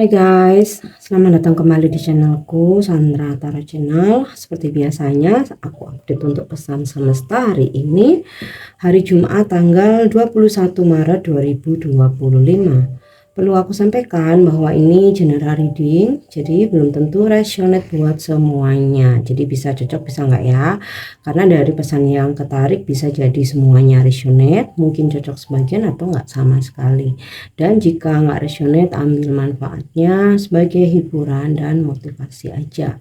Hai guys, selamat datang kembali di channelku Sandra Tara Channel. Seperti biasanya aku update untuk pesan semesta hari ini, hari Jumat tanggal 21 Maret 2025. Perlu aku sampaikan bahwa ini general reading, jadi belum tentu resonate buat semuanya. Jadi bisa cocok bisa enggak ya, karena dari pesan yang ketarik bisa jadi semuanya resonate, mungkin cocok sebagian atau enggak sama sekali. Dan jika enggak resonate, ambil manfaatnya sebagai hiburan dan motivasi aja.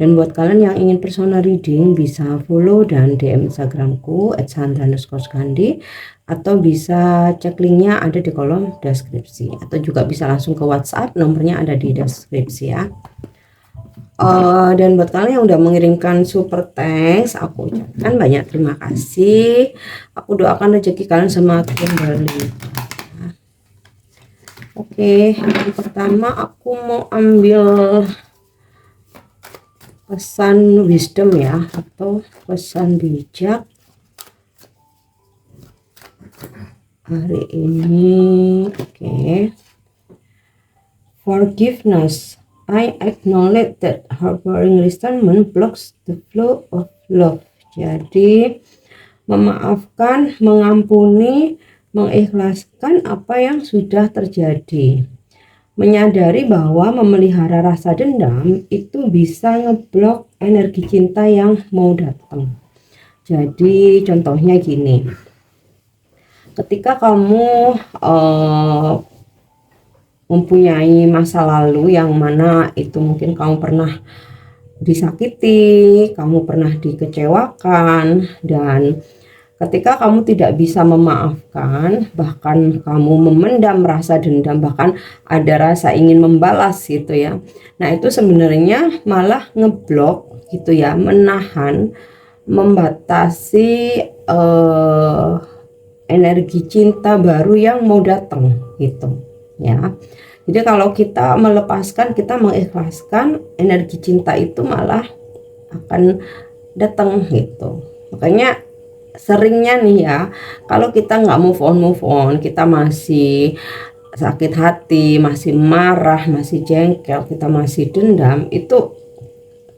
Dan buat kalian yang ingin personal reading bisa follow dan DM Instagramku @sandra_skandi, atau bisa cek linknya ada di kolom deskripsi, atau juga bisa langsung ke WhatsApp, nomornya ada di deskripsi ya. Dan buat kalian yang udah mengirimkan super thanks, aku ucapkan banyak terima kasih. Aku doakan rezeki kalian semakin berlimpah. Oke, yang pertama aku mau ambil pesan wisdom ya, atau pesan bijak hari ini. Oke. Forgiveness. I acknowledge that harboring resentment blocks the flow of love. Jadi memaafkan, mengampuni, mengikhlaskan apa yang sudah terjadi. Menyadari bahwa memelihara rasa dendam itu bisa ngeblok energi cinta yang mau datang. Jadi contohnya gini, ketika kamu mempunyai masa lalu yang mana itu mungkin kamu pernah disakiti, kamu pernah dikecewakan, dan ketika kamu tidak bisa memaafkan, bahkan kamu memendam rasa dendam, bahkan ada rasa ingin membalas gitu ya. Nah itu sebenarnya malah ngeblok gitu ya, menahan, membatasi energi cinta baru yang mau datang gitu ya. Jadi kalau kita melepaskan, kita mengikhlaskan, energi cinta itu malah akan datang gitu. Makanya seringnya nih ya, kalau kita nggak move on, kita masih sakit hati, masih marah, masih jengkel, kita masih dendam, itu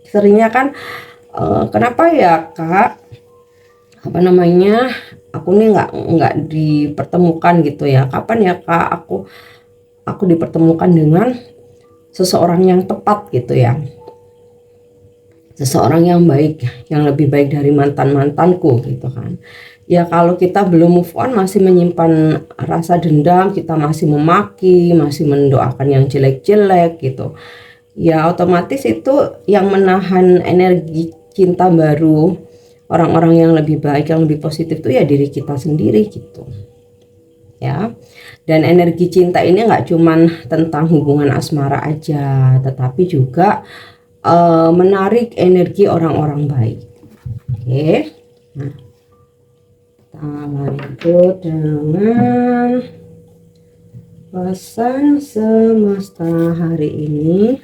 seringnya kan kenapa ya kak, apa namanya, aku nih nggak dipertemukan gitu ya, kapan ya kak aku dipertemukan dengan seseorang yang tepat gitu ya, seseorang yang baik, yang lebih baik dari mantanku gitu kan. Ya kalau kita belum move on, masih menyimpan rasa dendam, kita masih memaki, masih mendoakan yang jelek-jelek gitu, ya otomatis itu yang menahan energi cinta baru, orang-orang yang lebih baik, yang lebih positif tuh ya diri kita sendiri gitu ya. Dan energi cinta ini nggak cuman tentang hubungan asmara aja, tetapi juga menarik energi orang-orang baik. Oke, nah kita lanjut dengan pesan semesta hari ini.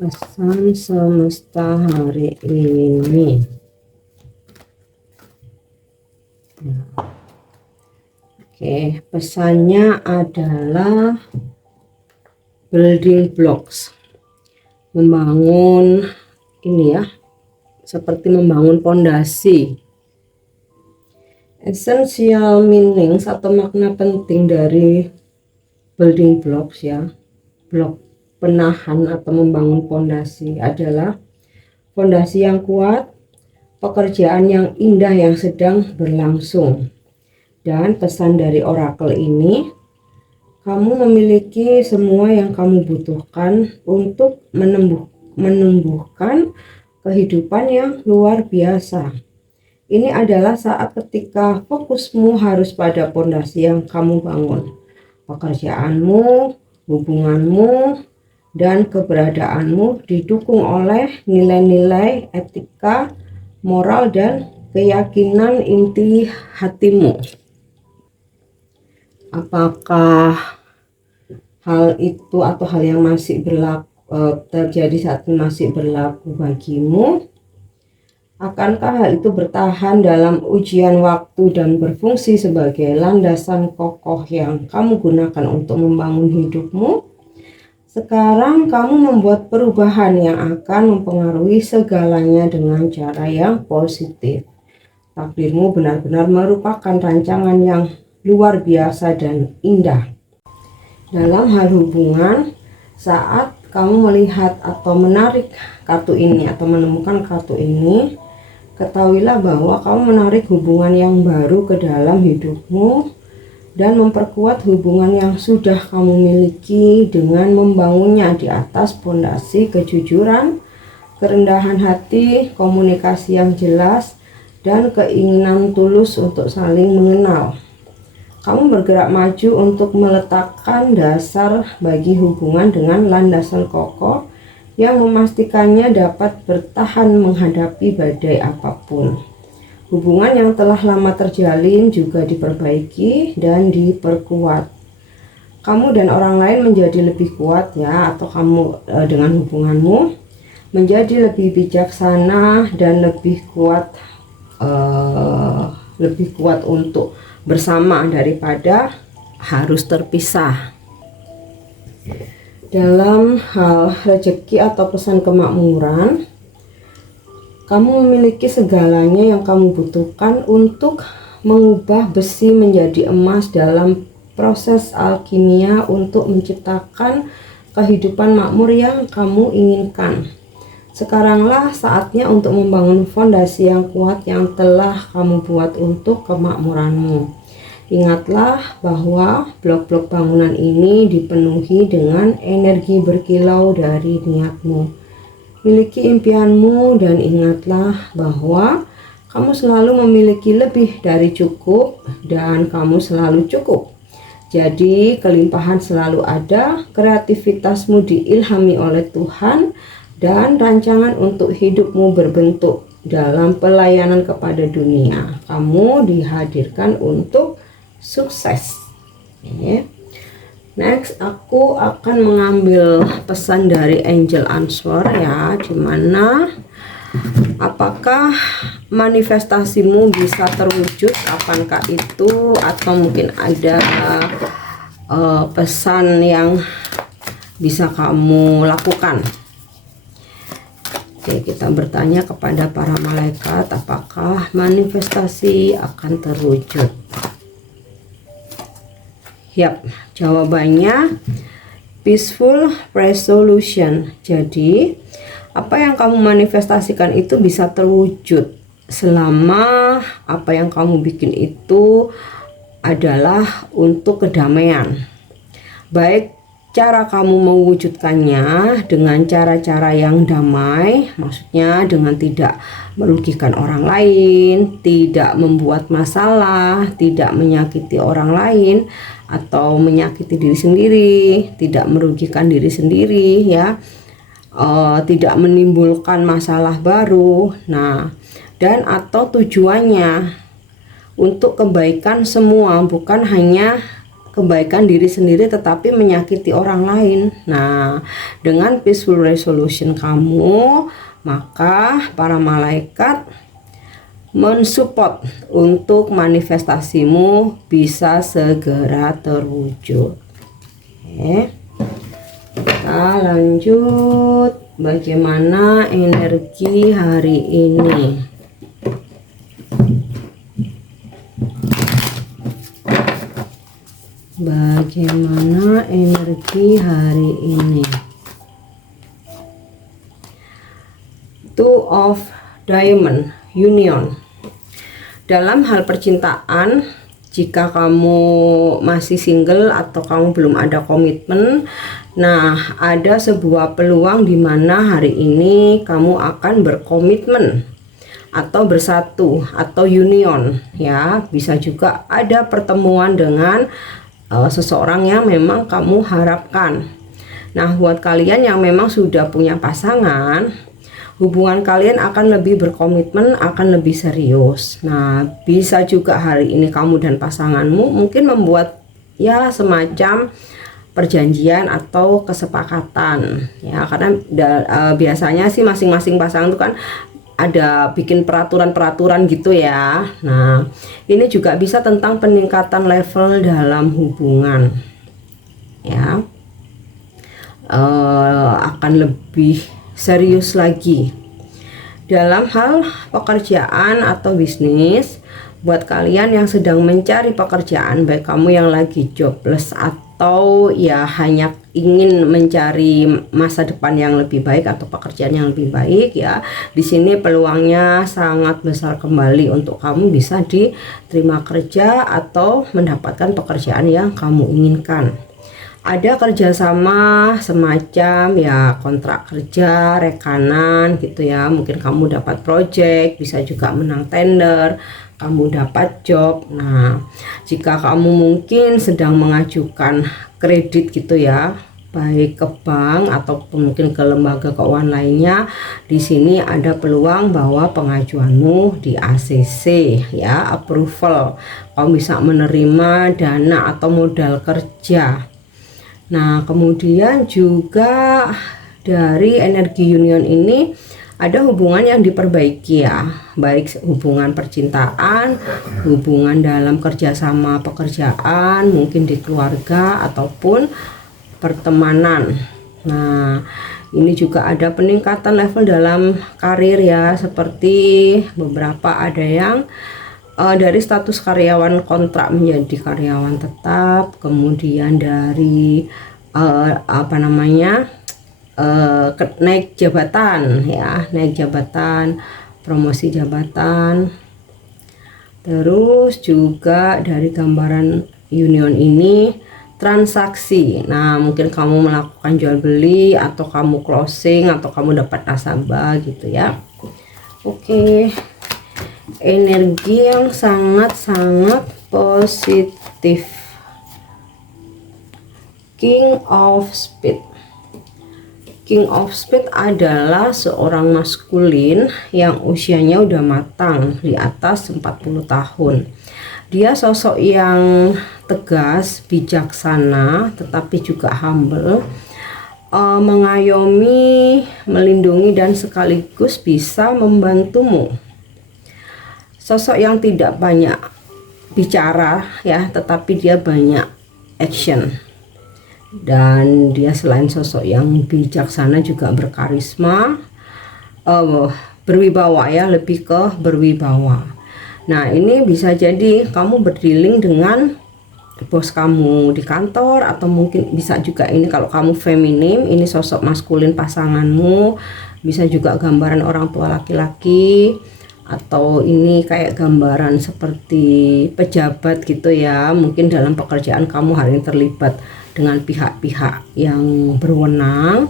Pesan semesta hari ini. Oke, pesannya adalah building blocks. Membangun ini ya, seperti membangun pondasi. Essential meanings atau makna penting dari building blocks ya, blok penahan atau membangun pondasi adalah pondasi yang kuat, pekerjaan yang indah yang sedang berlangsung. Dan pesan dari orakel ini, kamu memiliki semua yang kamu butuhkan untuk menumbuhkan kehidupan yang luar biasa. Ini adalah saat ketika fokusmu harus pada pondasi yang kamu bangun. Pekerjaanmu, hubunganmu, dan keberadaanmu didukung oleh nilai-nilai etika, moral, dan keyakinan inti hatimu. Apakah hal itu atau hal yang masih berlaku terjadi saat ini masih berlaku bagimu? Akankah hal itu bertahan dalam ujian waktu dan berfungsi sebagai landasan kokoh yang kamu gunakan untuk membangun hidupmu? Sekarang kamu membuat perubahan yang akan mempengaruhi segalanya dengan cara yang positif. Takdirmu benar-benar merupakan rancangan yang luar biasa dan indah. Dalam hal hubungan, saat kamu melihat atau menarik kartu ini atau menemukan kartu ini, ketahuilah bahwa kamu menarik hubungan yang baru ke dalam hidupmu dan memperkuat hubungan yang sudah kamu miliki dengan membangunnya di atas fondasi kejujuran, kerendahan hati, komunikasi yang jelas, dan keinginan tulus untuk saling mengenal. Kamu bergerak maju untuk meletakkan dasar bagi hubungan dengan landasan kokoh yang memastikannya dapat bertahan menghadapi badai apapun. Hubungan yang telah lama terjalin juga diperbaiki dan diperkuat. Kamu dan orang lain menjadi lebih kuat ya, atau kamu dengan hubunganmu menjadi lebih bijaksana dan lebih kuat untuk bersama daripada harus terpisah. Dalam hal rezeki atau pesan kemakmuran, kamu memiliki segalanya yang kamu butuhkan untuk mengubah besi menjadi emas dalam proses alkimia untuk menciptakan kehidupan makmur yang kamu inginkan. Sekaranglah saatnya untuk membangun fondasi yang kuat yang telah kamu buat untuk kemakmuranmu. Ingatlah bahwa blok-blok bangunan ini dipenuhi dengan energi berkilau dari niatmu. Miliki impianmu dan ingatlah bahwa kamu selalu memiliki lebih dari cukup dan kamu selalu cukup. Jadi kelimpahan selalu ada, kreativitasmu diilhami oleh Tuhan, dan rancangan untuk hidupmu berbentuk dalam pelayanan kepada dunia. Kamu dihadirkan untuk sukses. Next, aku akan mengambil pesan dari Angel Answer ya, dimana apakah manifestasimu bisa terwujud, kapankah itu, atau mungkin ada pesan yang bisa kamu lakukan. Oke, kita bertanya kepada para malaikat, apakah manifestasi akan terwujud? Yap, jawabannya peaceful resolution. Jadi, apa yang kamu manifestasikan itu bisa terwujud selama apa yang kamu bikin itu adalah untuk kedamaian. Baik cara kamu mewujudkannya dengan cara-cara yang damai, maksudnya dengan tidak merugikan orang lain, tidak membuat masalah, tidak menyakiti orang lain atau menyakiti diri sendiri, tidak merugikan diri sendiri ya, tidak menimbulkan masalah baru. Nah, dan atau tujuannya untuk kebaikan semua, bukan hanya kebaikan diri sendiri tetapi menyakiti orang lain. Nah, dengan peaceful resolution kamu, maka para malaikat mensupport untuk manifestasimu bisa segera terwujud. Oke. Kita lanjut, bagaimana energi hari ini? Bagaimana energi hari ini? Two of Diamond, Union. Dalam hal percintaan, jika kamu masih single atau kamu belum ada komitmen, nah ada sebuah peluang di mana hari ini kamu akan berkomitmen atau bersatu atau union ya. Bisa juga ada pertemuan dengan seseorang yang memang kamu harapkan. Nah, buat kalian yang memang sudah punya pasangan, hubungan kalian akan lebih berkomitmen, akan lebih serius. Nah, bisa juga hari ini kamu dan pasanganmu mungkin membuat ya semacam perjanjian atau kesepakatan ya, karena biasanya sih masing-masing pasangan itu kan ada bikin peraturan-peraturan gitu ya. Nah, ini juga bisa tentang peningkatan level dalam hubungan ya. Akan lebih serius lagi dalam hal pekerjaan atau bisnis. Buat kalian yang sedang mencari pekerjaan, baik kamu yang lagi jobless atau ya hanya ingin mencari masa depan yang lebih baik atau pekerjaan yang lebih baik ya, di sini peluangnya sangat besar kembali untuk kamu bisa diterima kerja atau mendapatkan pekerjaan yang kamu inginkan. Ada kerjasama semacam ya kontrak kerja, rekanan gitu ya, mungkin kamu dapat project, bisa juga menang tender, kamu dapat job. Nah, jika kamu mungkin sedang mengajukan kredit gitu ya, baik ke bank ataupun mungkin ke lembaga keuangan lainnya, di sini ada peluang bahwa pengajuanmu di ACC ya, approval. Kamu bisa menerima dana atau modal kerja. Nah, kemudian juga dari energi union ini ada hubungan yang diperbaiki ya, baik hubungan percintaan, hubungan dalam kerjasama pekerjaan, mungkin di keluarga ataupun pertemanan. Nah, ini juga ada peningkatan level dalam karir ya, seperti beberapa ada yang dari status karyawan kontrak menjadi karyawan tetap, kemudian dari naik jabatan ya, naik jabatan, promosi jabatan. Terus juga dari gambaran union ini transaksi. Nah, mungkin kamu melakukan jual beli atau kamu closing atau kamu dapat nasabah gitu ya. Oke. Energi yang sangat-sangat positif. King of Spades. King of Spades adalah seorang maskulin yang usianya udah matang, di atas 40 tahun. Dia sosok yang tegas, bijaksana, tetapi juga humble, mengayomi, melindungi, dan sekaligus bisa membantumu. Sosok yang tidak banyak bicara ya, tetapi dia banyak action. Dan dia selain sosok yang bijaksana juga berkarisma, berwibawa ya, lebih ke berwibawa. Nah, ini bisa jadi kamu berdealing dengan bos kamu di kantor, atau mungkin bisa juga ini kalau kamu feminim, ini sosok maskulin pasanganmu, bisa juga gambaran orang tua laki-laki, atau ini kayak gambaran seperti pejabat gitu ya, mungkin dalam pekerjaan kamu hari ini terlibat dengan pihak-pihak yang berwenang,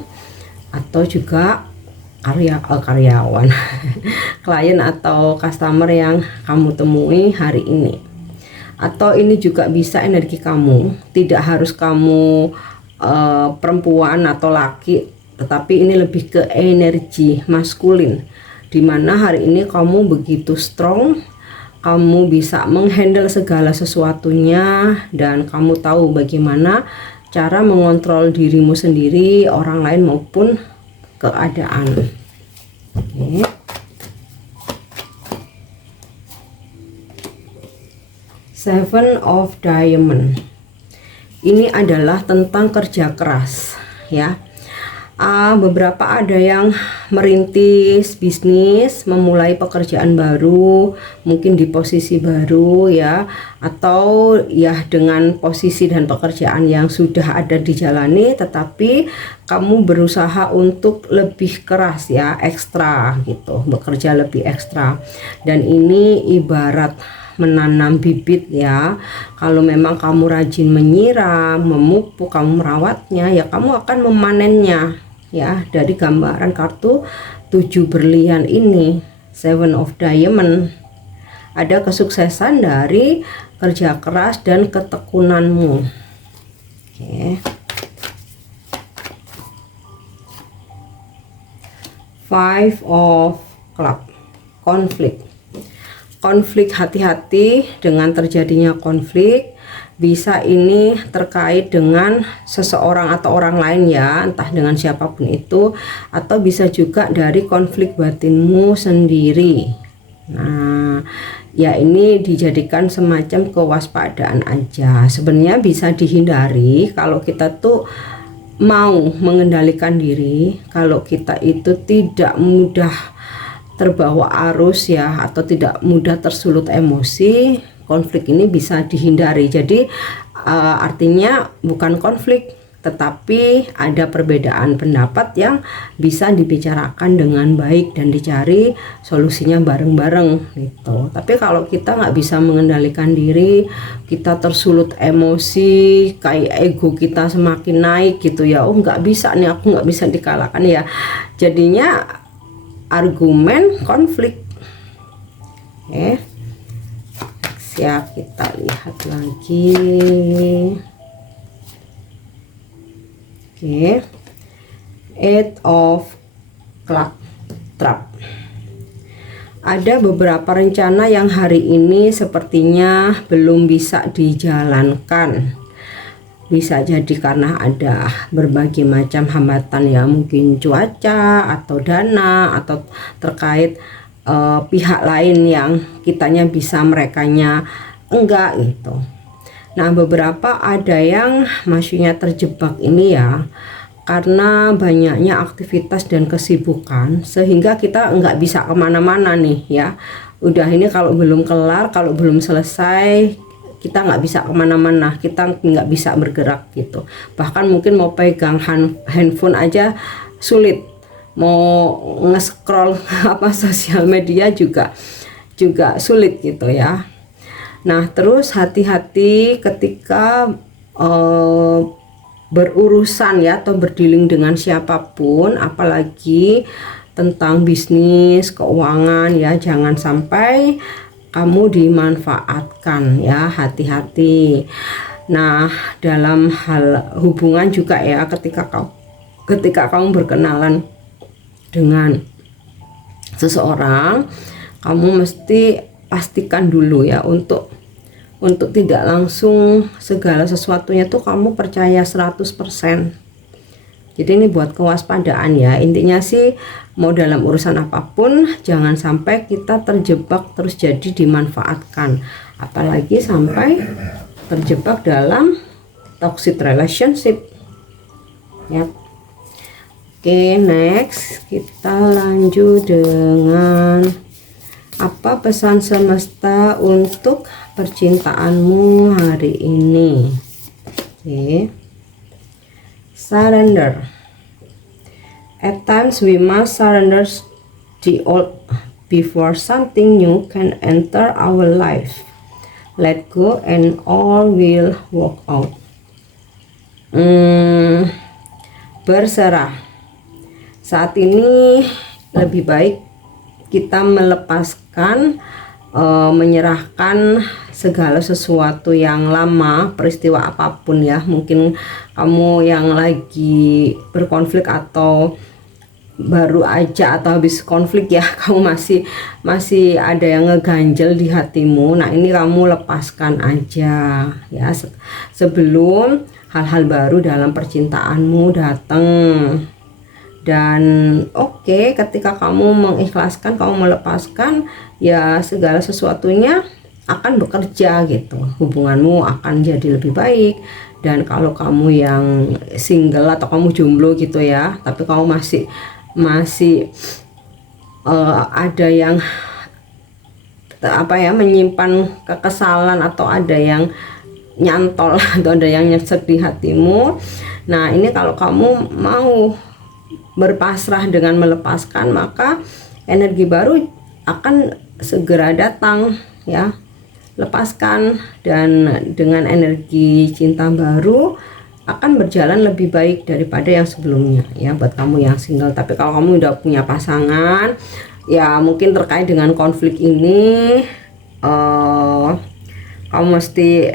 atau juga karyawan klien atau customer yang kamu temui hari ini. Atau ini juga bisa energi kamu, tidak harus kamu perempuan atau laki, tetapi ini lebih ke energi maskulin, dimana hari ini kamu begitu strong, kamu bisa menghandle segala sesuatunya, dan kamu tahu bagaimana cara mengontrol dirimu sendiri, orang lain maupun keadaan. Oke. Seven of Diamond. Ini adalah tentang kerja keras ya. Beberapa ada yang merintis bisnis, memulai pekerjaan baru, mungkin di posisi baru ya, atau ya dengan posisi dan pekerjaan yang sudah ada dijalani, tetapi kamu berusaha untuk lebih keras ya, ekstra gitu, bekerja lebih ekstra. Dan ini ibarat menanam bibit ya. Kalau memang kamu rajin menyiram, memupuk, kamu merawatnya, ya kamu akan memanennya ya. Dari gambaran kartu 7 berlian ini, Seven of Diamond, ada kesuksesan dari kerja keras dan ketekunanmu. Oke. Five of Club, konflik. Konflik, hati-hati dengan terjadinya konflik Bisa ini terkait dengan seseorang atau orang lain ya, entah dengan siapapun itu, atau bisa juga dari konflik batinmu sendiri. Nah, ya ini dijadikan semacam kewaspadaan aja. Sebenarnya bisa dihindari kalau kita tuh mau mengendalikan diri, kalau kita itu tidak mudah terbawa arus ya, atau tidak mudah tersulut emosi, konflik ini bisa dihindari. Jadi artinya bukan konflik, tetapi ada perbedaan pendapat yang bisa dibicarakan dengan baik dan dicari solusinya bareng-bareng gitu. Tapi kalau kita nggak bisa mengendalikan diri, kita tersulut emosi, kayak ego kita semakin naik gitu ya, oh nggak bisa nih, aku nggak bisa dikalahkan ya, jadinya argumen konflik. Ya, kita lihat lagi. Eight of Trap. Ada beberapa rencana yang hari ini sepertinya belum bisa dijalankan. Bisa jadi karena ada berbagai macam hambatan ya, mungkin cuaca atau dana atau terkait pihak lain yang kitanya bisa, merekanya enggak gitu. Nah, beberapa ada yang maksudnya terjebak ini ya karena banyaknya aktivitas dan kesibukan, sehingga kita enggak bisa kemana-mana nih ya. Udah ini kalau belum kelar, kalau belum selesai, kita nggak bisa kemana-mana, kita nggak bisa bergerak gitu. Bahkan mungkin mau pegang handphone aja sulit, mau nge-scroll sosial media juga sulit gitu ya. Nah, terus hati-hati ketika berurusan ya, atau berdealing dengan siapapun, apalagi tentang bisnis, keuangan ya, jangan sampai kamu dimanfaatkan ya, hati-hati. Nah, dalam hal hubungan juga ya, ketika kamu berkenalan dengan seseorang, kamu mesti pastikan dulu ya, untuk tidak langsung segala sesuatunya tuh kamu percaya 100%. Jadi ini buat kewaspadaan ya. Intinya sih mau dalam urusan apapun jangan sampai kita terjebak terus jadi dimanfaatkan, apalagi sampai terjebak dalam toxic relationship ya. Oke, next kita lanjut dengan apa pesan semesta untuk percintaanmu hari ini. Oke. Surrender. At times we must surrender the old before something new can enter our life. Let go and all will work out. Berserah. Saat ini lebih baik kita melepaskan, menyerahkan segala sesuatu yang lama, peristiwa apapun ya. Mungkin kamu yang lagi berkonflik atau baru aja atau habis konflik ya, kamu masih ada yang ngeganjel di hatimu. Nah, ini kamu lepaskan aja ya, sebelum hal-hal baru dalam percintaanmu datang. Dan oke, ketika kamu mengikhlaskan, kamu melepaskan, ya segala sesuatunya akan bekerja gitu, hubunganmu akan jadi lebih baik. Dan kalau kamu yang single atau kamu jomblo gitu ya, tapi kamu masih ada yang menyimpan kekesalan, atau ada yang nyantol atau ada yang nyesek di hatimu. Nah, ini kalau kamu mau berpasrah dengan melepaskan, maka energi baru akan segera datang ya. Lepaskan, dan dengan energi cinta baru akan berjalan lebih baik daripada yang sebelumnya ya, buat kamu yang single. Tapi kalau kamu udah punya pasangan ya, mungkin terkait dengan konflik ini kamu mesti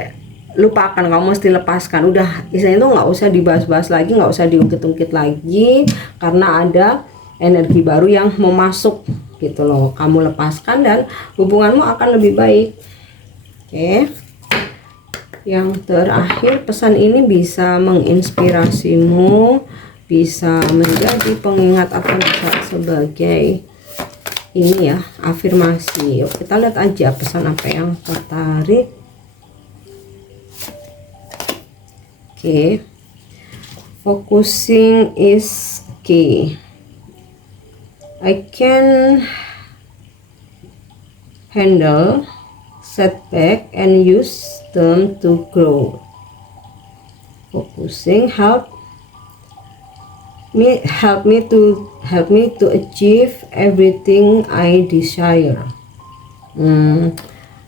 lupakan, kamu mesti lepaskan. Udah, istilahnya itu nggak usah dibahas-bahas lagi, nggak usah diungkit-ungkit lagi, karena ada energi baru yang mau masuk gitu loh. Kamu lepaskan dan hubunganmu akan lebih baik. Oke. Yang terakhir, pesan ini bisa menginspirasimu, bisa menjadi pengingat atau bisa sebagai ini ya, afirmasi. Yuk kita lihat aja pesan apa yang tertarik. Oke. Focusing is key. I can handle setback and use them to grow. Focusing help me to achieve everything I desire.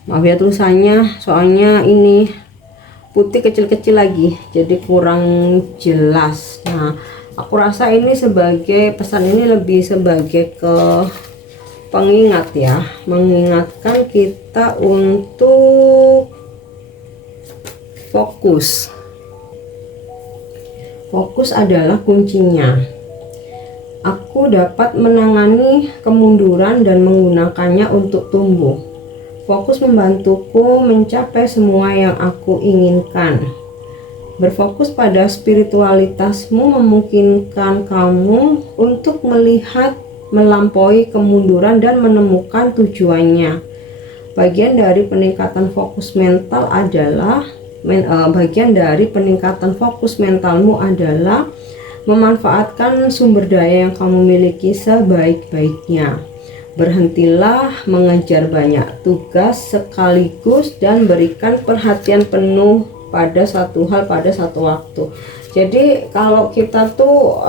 Maaf ya tulisannya, soalnya ini putih kecil-kecil lagi, jadi kurang jelas. Nah, aku rasa ini sebagai pesan ini lebih sebagai ke pengingat ya, mengingatkan kita untuk fokus. Fokus adalah kuncinya. Aku dapat menangani kemunduran dan menggunakannya untuk tumbuh. Fokus membantuku mencapai semua yang aku inginkan. Berfokus pada spiritualitasmu memungkinkan kamu untuk melihat melampaui kemunduran dan menemukan tujuannya. Bagian dari peningkatan fokus mental adalah fokus mentalmu adalah memanfaatkan sumber daya yang kamu miliki sebaik-baiknya. Berhentilah mengejar banyak tugas sekaligus dan berikan perhatian penuh pada satu hal pada satu waktu. Jadi kalau kita tuh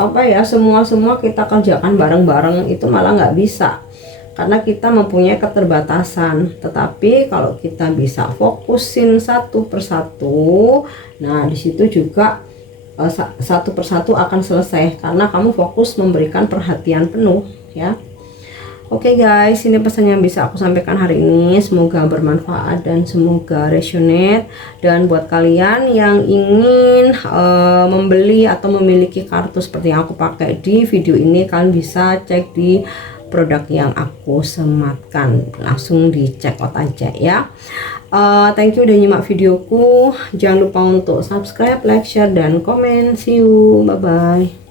semua kita kerjakan bareng-bareng itu malah nggak bisa, karena kita mempunyai keterbatasan. Tetapi kalau kita bisa fokusin satu persatu, nah disitu juga satu persatu akan selesai karena kamu fokus memberikan perhatian penuh ya. Oke guys, ini pesan yang bisa aku sampaikan hari ini. Semoga bermanfaat dan semoga resonate. Dan buat kalian yang ingin membeli atau memiliki kartu seperti yang aku pakai di video ini, kalian bisa cek di produk yang aku sematkan, langsung dicek out aja ya. Thank you udah nyimak videoku. Jangan lupa untuk subscribe, like, share, dan komen. See you, bye bye.